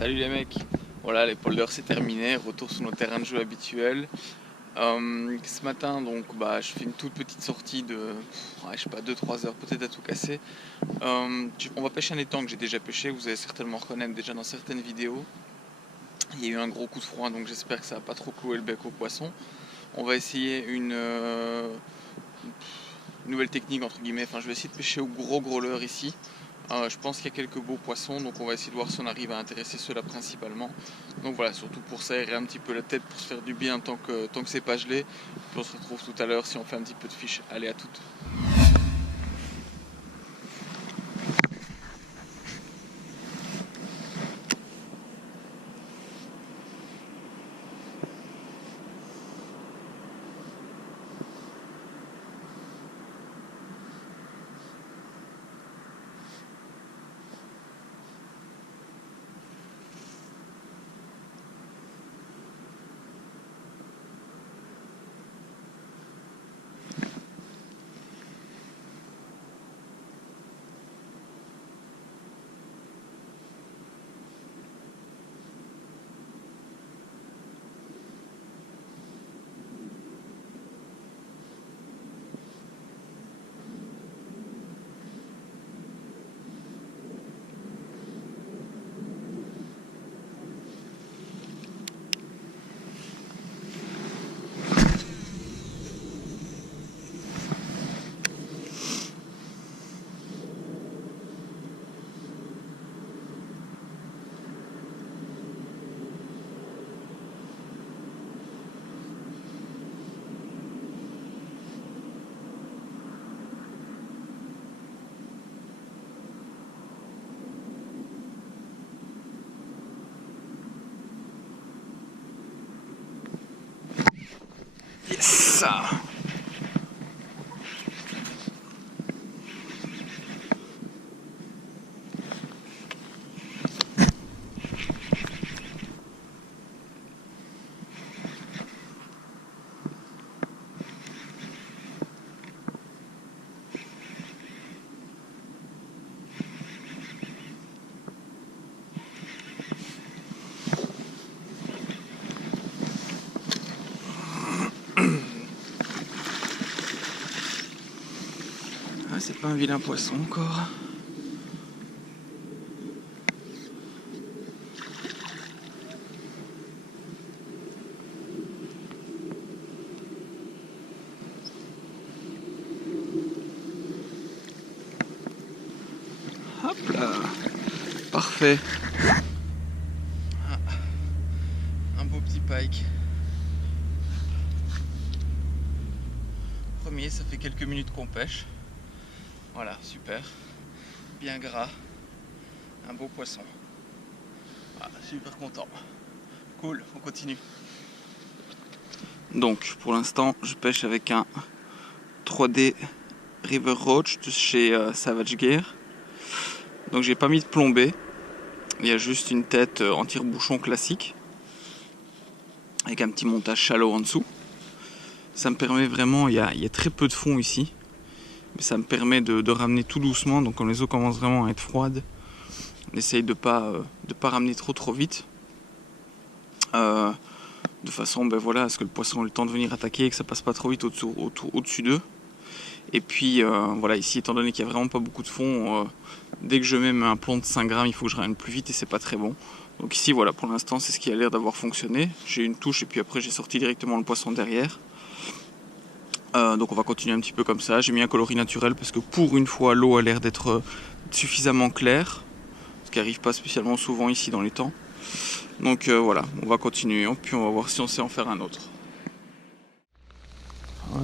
Salut les mecs, voilà les polders c'est terminé, retour sur nos terrains de jeu habituels. Ce matin donc je fais une toute petite sortie de je sais pas 2-3 heures peut-être à tout casser. On va pêcher un étang que j'ai déjà pêché, vous allez certainement reconnaître déjà dans certaines vidéos. Il y a eu un gros coup de froid donc j'espère que ça va pas trop clouer le bec aux poissons. On va essayer une nouvelle technique entre guillemets, je vais essayer de pêcher au gros leurre ici. Je pense qu'il y a quelques beaux poissons, donc on va essayer de voir si on arrive à intéresser ceux-là principalement. Donc voilà, surtout pour s'aérer un petit peu la tête, pour se faire du bien tant que c'est pas gelé. Puis on se retrouve tout à l'heure si on fait un petit peu de fiche. Allez, à toutes. Yes! C'est pas un vilain poisson encore. Hop là, parfait. Un beau petit pike. Premier, ça fait quelques minutes qu'on pêche. Voilà, super, bien gras, un beau poisson. Super content. Cool, on continue. Donc, pour l'instant, je pêche avec un 3D River Roach de chez Savage Gear. Donc, j'ai pas mis de plombée. Il y a juste une tête en tire-bouchon classique avec un petit montage shallow en dessous. Ça me permet vraiment, il y a très peu de fond ici. Mais ça me permet de ramener tout doucement, donc quand les eaux commencent vraiment à être froides, on essaye de pas ramener trop vite, de façon à ce que le poisson ait le temps de venir attaquer et que ça passe pas trop vite au-dessus d'eux. Et puis ici, étant donné qu'il n'y a vraiment pas beaucoup de fond, dès que je mets un plomb de 5 grammes, il faut que je ramène plus vite et c'est pas très bon. Donc ici pour l'instant c'est ce qui a l'air d'avoir fonctionné. J'ai une touche et puis après j'ai sorti directement le poisson derrière. Donc on va continuer un petit peu comme ça. J'ai mis un coloris naturel parce que pour une fois l'eau a l'air d'être suffisamment claire, ce qui n'arrive pas spécialement souvent ici dans les temps. Donc voilà, on va continuer, puis on va voir si on sait en faire un autre.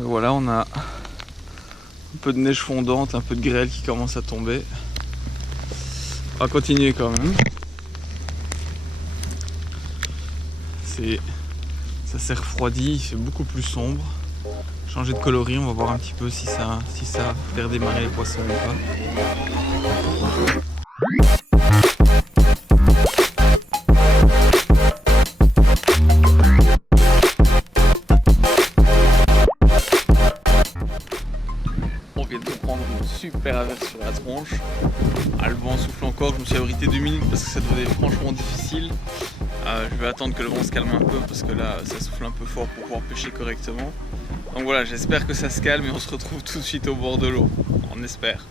Voilà, on a un peu de neige fondante, un peu de grêle qui commence à tomber. On va continuer quand même. Ça s'est refroidi, il fait beaucoup plus sombre. Changer de coloris, on va voir un petit peu si ça fait redémarrer les poissons ou pas. On vient de prendre une super averse sur la tronche. Le vent souffle encore. encore, je me suis abrité 2 minutes parce que ça devenait franchement difficile. Je vais attendre que le vent se calme un peu parce que là ça souffle un peu fort pour pouvoir pêcher correctement. Donc voilà, j'espère que ça se calme et on se retrouve tout de suite au bord de l'eau, on espère.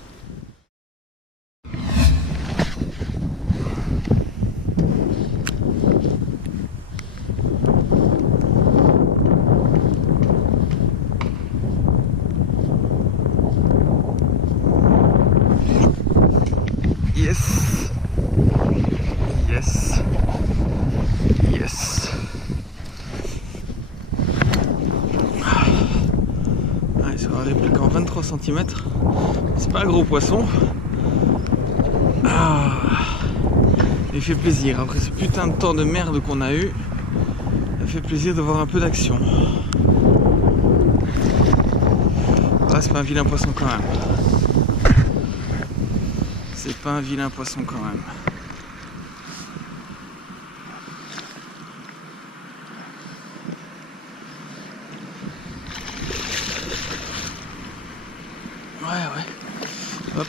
Yes, yes, yes. Allez, sur un réplique en 23 cm, c'est pas un gros poisson. Il fait plaisir, après ce putain de temps de merde qu'on a eu, ça fait plaisir de voir un peu d'action. Ah, c'est pas un vilain poisson quand même. C'est pas un vilain poisson quand même. Ouais. Hop.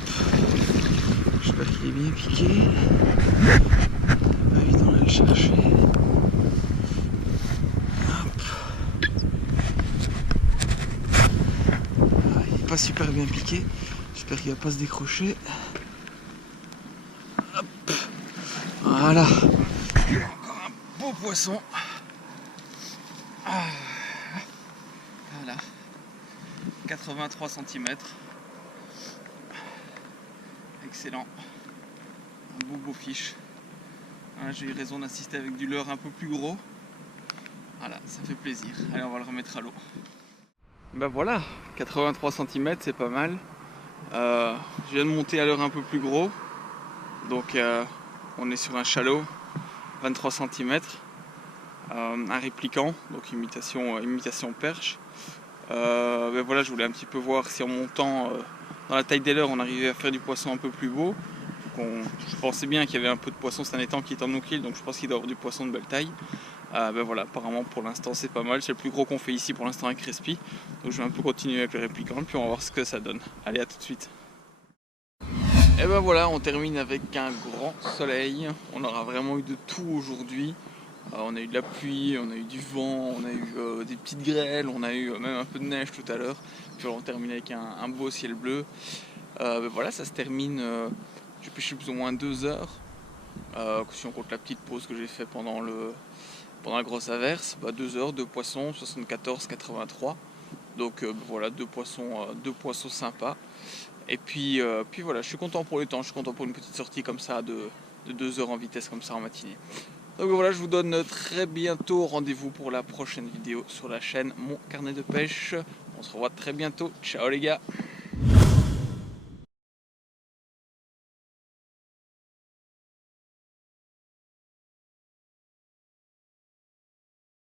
J'espère qu'il est bien piqué. Pas évident de le chercher. Hop. Il est pas super bien piqué. J'espère qu'il va pas se décrocher. Hop. Voilà. Encore un beau poisson. Voilà. 83 cm. Excellent. Un beau fiche. Voilà, j'ai eu raison d'insister avec du leurre un peu plus gros. Voilà, ça fait plaisir. Allez, on va le remettre à l'eau. Ben voilà, 83 cm, c'est pas mal. Je viens de monter à leurre un peu plus gros. Donc on est sur un chalot, 23 cm. Un répliquant, donc imitation perche. Ben voilà, je voulais un petit peu voir si en montant dans la taille des leurres, on arrivait à faire du poisson un peu plus beau. Je pensais bien qu'il y avait un peu de poisson cette année temps qui est en no-kill, donc je pense qu'il doit y avoir du poisson de belle taille. Ben voilà, apparemment pour l'instant c'est pas mal, c'est le plus gros qu'on fait ici pour l'instant avec Respi. Donc je vais un peu continuer avec le répliquant, puis on va voir ce que ça donne. Allez, à tout de suite. Et ben voilà, on termine avec un grand soleil. On aura vraiment eu de tout aujourd'hui. On a eu de la pluie, on a eu du vent, on a eu des petites grêles, on a eu même un peu de neige tout à l'heure. Puis on termine avec un beau ciel bleu. Ben voilà, ça se termine. J'ai pêché plus ou moins 2 heures. Si on compte la petite pause que j'ai fait pendant la grosse averse, 2 heures, 2 poissons, 74,83. Donc voilà, 2 poissons sympas. Et puis voilà, je suis content pour le temps, je suis content pour une petite sortie comme ça de 2 heures en vitesse comme ça en matinée. Donc voilà, je vous donne très bientôt rendez-vous pour la prochaine vidéo sur la chaîne Mon Carnet de Pêche. On se revoit très bientôt. Ciao les gars!